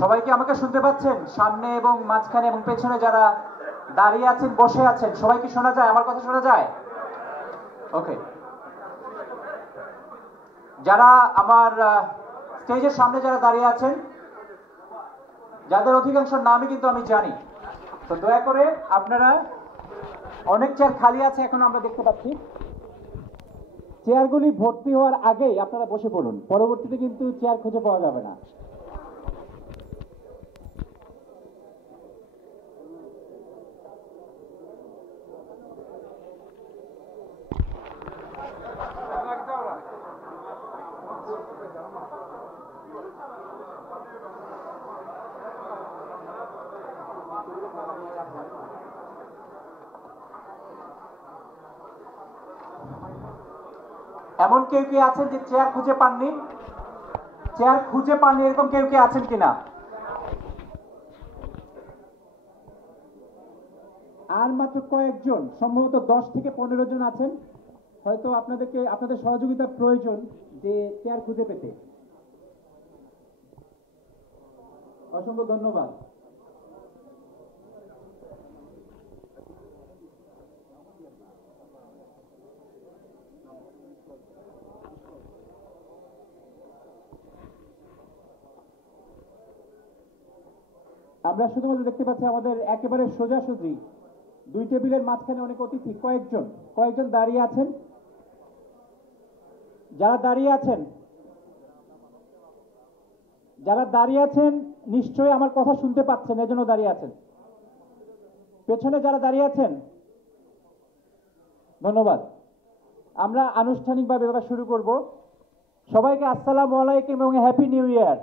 সবাই কি আমাকে শুনতে পাচ্ছেন? সামনে এবং মাঝখানে এবং পেছনে যারা দাঁড়িয়ে আছেন, বসে আছেন, সবাই কি শোনা যায়? আমার কথা শোনা যায়? ওকে। যারা আমার স্টেজের সামনে যারা দাঁড়িয়ে আছেন, যাদের অধিকাংশ নামই কিন্তু আমি জানি, তো দয়া করে আপনারা, অনেক চেয়ার খালি আছে এখন আমরা দেখতে পাচ্ছি, চেয়ারগুলি ভর্তি হওয়ার আগেই আপনারা বসে পড়ুন, পরবর্তীতে কিন্তু চেয়ার খুঁজে পাওয়া যাবে না। এমন কেউ কি আছেন যে চেয়ার খুঁজে পাননি? চেয়ার খুঁজে পাননি এরকম কেউ কি আছেন কিনা? আর মাত্র কয়েকজন, সম্ভবত 10 থেকে 15 জন আছেন, হয়তো আপনাদের সহযোগিতার প্রয়োজন যে চেয়ার খুঁজে পেতে। অসংখ্য ধন্যবাদ। আমরা শুধুমাত্র দেখতে পাচ্ছি আমাদের একেবারে সোজাসুজি 2 টেবিলের মাঝখানে অনেক অতিথি, কয়েকজন দাঁড়িয়ে আছেন। যারা দাঁড়িয়ে আছেন নিশ্চয়ই আমার কথা শুনতে পাচ্ছেন, এজন্য দাঁড়িয়ে আছেন। পেছনে যারা দাঁড়িয়ে আছেন, ধন্যবাদ। আমরা আনুষ্ঠানিকভাবে এবার শুরু করব। সবাইকে আসসালামু আলাইকুম এবং হ্যাপি নিউ ইয়ার।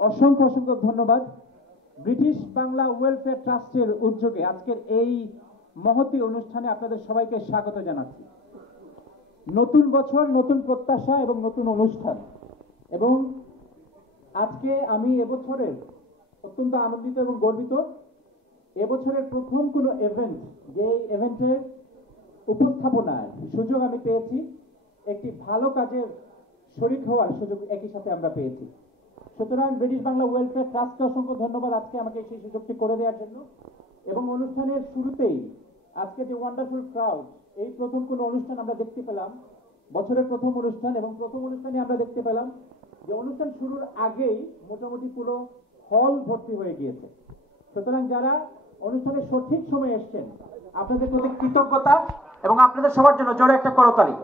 অসংখ্য ধন্যবাদ। ব্রিটিশ বাংলা ওয়েলফেয়ার ট্রাস্টের উদ্যোগে আজকের এই মহতী অনুষ্ঠানে আপনাদের সবাইকে স্বাগত জানাচ্ছি। নতুন বছর, নতুন প্রত্যাশা এবং নতুন অনুষ্ঠান, এবং আজকে আমি এবছরের অত্যন্ত আনন্দিত এবং গর্বিত। এবছরের প্রথম কোনো ইভেন্ট, যে ইভেন্টের উপস্থাপনার সুযোগ আমি পেয়েছি, একটি ভালো কাজের শরিক হওয়ার সুযোগ একই সাথে আমরা পেয়েছি। সুতরাং ব্রিটিশ বাংলা ওয়েলফেয়ার ট্রাস্টকে অসংখ্য ধন্যবাদ আজকে আমাকে সেই সুযোগটি করে দেওয়ার জন্য। এবং অনুষ্ঠানের শুরুতেই আজকে যে ওয়ান্ডারফুল ক্রাউড, এই প্রথম কোনো অনুষ্ঠান আমরা দেখতে পেলাম, বছরের প্রথম অনুষ্ঠান, এবং প্রথম অনুষ্ঠানে আমরা দেখতে পেলাম যে অনুষ্ঠান শুরুর আগেই মোটামুটি পুরো হল ভর্তি হয়ে গিয়েছে। সুতরাং যারা অনুষ্ঠানের সঠিক সময়ে এসছেন, আপনাদের প্রতি কৃতজ্ঞতা, এবং আপনাদের সবার জন্য জোরে একটা করতালি।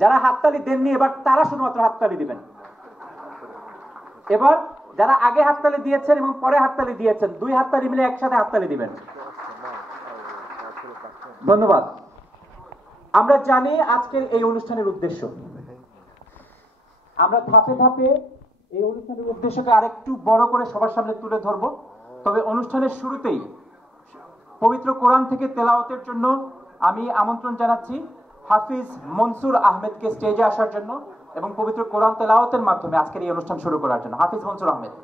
যারা হাততালি দেননি এবার তারা শুধুমাত্র হাততালি দিবেন। এবার যারা আগে হাততালি দিয়েছেন এবং পরে হাততালি দিয়েছেন, 2 হাততালি মিলে একসাথে হাততালি দিবেন। ধন্যবাদ। আমরা জানি আজকের এই অনুষ্ঠানের উদ্দেশ্য, আমরা ধাপে ধাপে এই অনুষ্ঠানের উদ্দেশ্যকে আরেকটু বড় করে সবার সামনে তুলে ধরব। তবে অনুষ্ঠানের শুরুতেই পবিত্র কোরআন থেকে তেলাওয়াতের জন্য আমি আমন্ত্রণ জানাচ্ছি হাফিজ মনসুর আহমেদকে স্টেজে আসার জন্য এবং পবিত্র কোরআন তেলাওয়াতের মাধ্যমে আজকের এই অনুষ্ঠান শুরু করার জন্য। হাফিজ মনসুর আহমেদ।